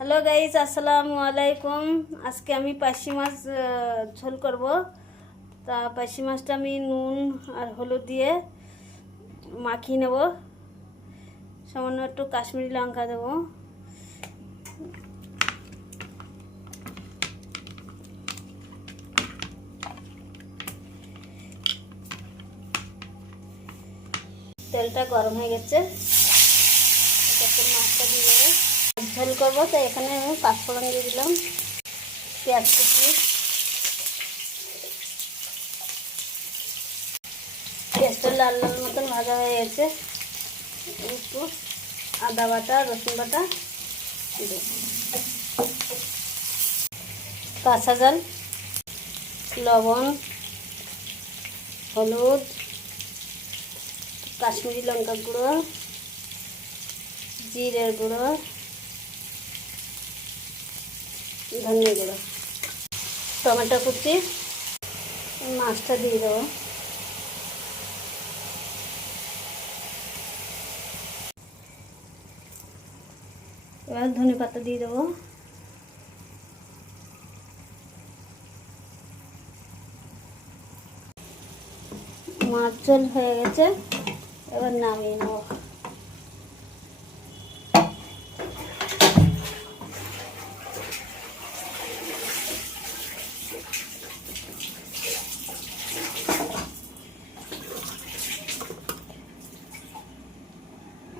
Hello guys, আসসালামু আলাইকুম। আজকে আমি পার্শে মাছ ঝোল করব। তা পার্শে মাছটা আমি নুন আর হলুদ দিয়ে মাখিয়ে নেব। সামান্য একটু কাশ্মীরি লঙ্কা দেব। তেলটা গরম হয়ে গেছে, এটাতে মাছটা দিয়ে দেবো। ঝোল করবো তাই এখানে আমি পাঁচফোড়ন দিয়ে দিলাম, পেঁয়াজ কুচি, পেঁয়াজটা লাল লাল মতন ভাজা হয়ে গেছে। একটু আদা বাটা, রসুন বাটা, কাঁচা ঝাল, লবণ, হলুদ, কাশ্মীরি লঙ্কা গুঁড়ো, জিরের গুঁড়ো, ধনিয়া গুঁড়ো, টমেটো কুচি, মাছটা দিয়ে দেবো। এবার ধনে পাতা দিয়ে দেবো। মাছ ঝোল হয়ে গেছে, এবার নামিয়ে নেবো।